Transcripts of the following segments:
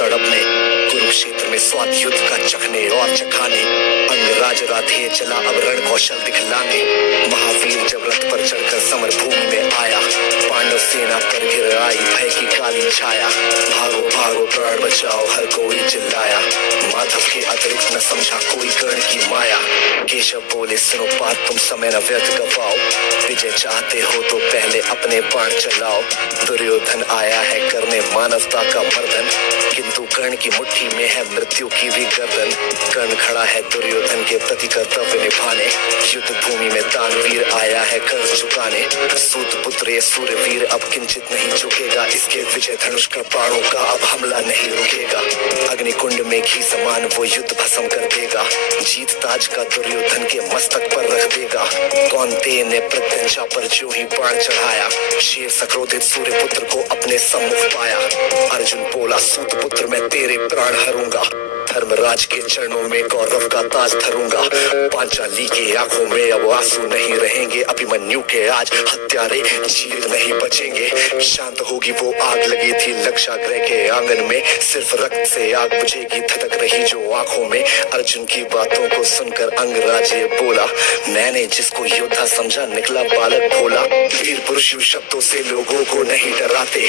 तड़पने, कुरुक्षेत्र में स्वाद युद्ध का चखने और चखाने, अंगराज राधे चला अब रण कौशल दिखलाने। महावीर जब रथ पर चढ़कर समर भूमि में आया, पांडव सेना पर गिर आई भय की काली छाया। भागो भागो प्राण बचाओ हर कोई चिल्लाया, माधव के अतिरिक्त न समझा कोई कर्ण की माया। केशव बोले सुनो बात तुम समय न व्यर्थ गवाओ, विजय चाहते हो तो पहले अपने बाण चलाओ। दुर्योधन आया है करने मानवता का मर्दन, किंतु कर्ण की मुट्ठी में है मृत्यु की भी गर्दन। कर्ण खड़ा है दुर्योधन के प्रति कर्तव्य निभाने, युद्ध भूमि में दानवीर आया है कर्ज चुकाने। सूत पुत्र ये सूर्यवीर अब किंचित नहीं झुकेगा, इसके विजय धनुष का बाणों का अब हमला नहीं रुकेगा। अग्निकुंड में घी समान वो युद्ध भस्म कर देगा, जीत ताज का दुर्योधन के मस्तक पर रख देगा। कौन्तेय ने प्रत्यंचा पर जो ही बाण चढ़ाया, शेर सक्रोधित सूर्यपुत्र को अपने सम्मुख पाया। अर्जुन बोला सूत पुत्र मैं तेरे प्राण हरूंगा, धर्मराज के चरणों में गौरव का ताज धरूंगा। पांचाली की आंखों में अब आंसू नहीं रहेंगे, अभिमन्यु के आज हत्यारे चीर नहीं बचेंगे। शांत होगी वो आग लगी थी लक्षागृह के आंगन में, सिर्फ रक्त से आग बुझेगी धधक रही जो आंखों में। अर्जुन की बातों को सुनकर अंगराज ये बोला, मैंने जिसको योद्धा समझा निकला बालक भोला। वीर पुरुष यूं शब्दों से लोगों को नहीं डराते,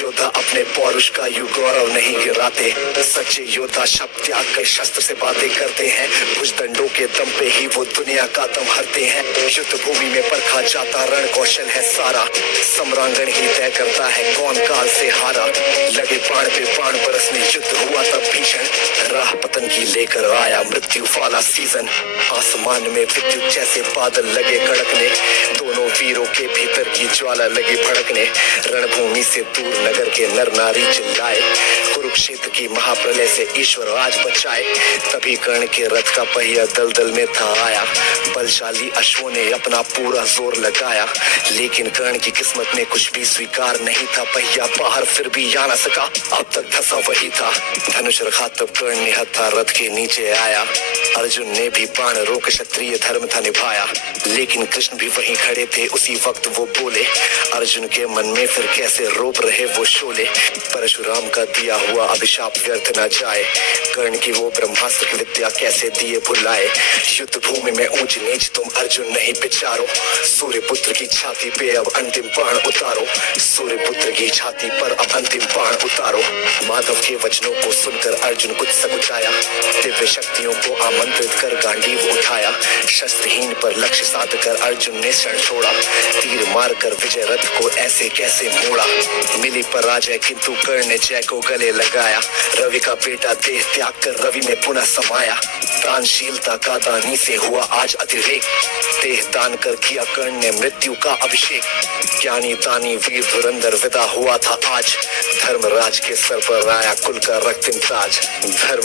योद्धा अपने पौरुष का यू गौरव नहीं गिराते। सच्चे योद्धा शब्द त्याग कर शस्त्र से बातें करते हैं, भुजदंडों के दम पे ही वो दुनिया का दम हरते हैं। युद्ध भूमि में परखा जाता रण कौशल है सारा, सम्रांगण ही तय करता है कौन काल से हारा। लगे बाण पे बाण बरसने युद्ध हुआ तब भीषण, राह पतन की लेकर आया मृत्यु वाला सीजन। आसमान में विद्युत जैसे बादल लगे कड़कने, दोनों वीरों के भीतर की ज्वाला लगी भड़कने। रणभूमि से दूर नगर के नर नारी चिल्लाए, कुरुक्षेत्र की महाप्रलय से ईश्वर आज बचाए। तभी कर्ण के रथ का पहिया दलदल में था आया, बलशाली अश्वों ने अपना पूरा जोर लगाया। लेकिन कर्ण की किस्मत में कुछ भी स्वीकार नहीं था, पहिया बाहर फिर भी आ न सका, अब तक धंसा वही था। धनुष रखा तब कर्ण ने हथा रथ के नीचे आया, अर्जुन ने भी बाण रोक क्षत्रिय धर्म था निभाया। लेकिन कृष्ण भी वहीं खड़े थे उसी वक्त वो बोले, अर्जुन के मन में फिर कैसे रोप रहे वो शोले। परशुराम का दिया हुआ अभिशाप व्यर्थ न जाए, कर्ण की वो ब्रह्मास्त्र की विद्या कैसे दिए भुलाए। युद्ध भूमि में ऊंच नीच तुम अर्जुन नहीं विचारो, सूर्य पुत्र की छाती पे अब अंतिम बाण उतारो। सूर्य पुत्र की छाती पर अब अंतिम बाण उतारो। माधव के वचनों को सुनकर अर्जुन कुछ सकुचाया, दिव्य शक्तियों को आमंत्रित कर गांडीव उठाया। शस्त्रहीन पर लक्ष्य साध कर अर्जुन ने क्षण छोड़ा, तीर मार कर विजय रथ को ऐसे कैसे मोड़ा। मिली पराजय किंतु कर्ण ने जय को गले लगाया, रवि का बेटा देह त्याग कर रवि में पुनः समाया। दानशीलता का दानी से हुआ आज अतिरेक, देह दान कर किया कर्ण ने मृत्यु का अभिषेक। ज्ञानी दानी वीर धुरंधर विदा हुआ था आज, धर्मराज के सर पर आया कुल का रक्तिम ताज। धर्म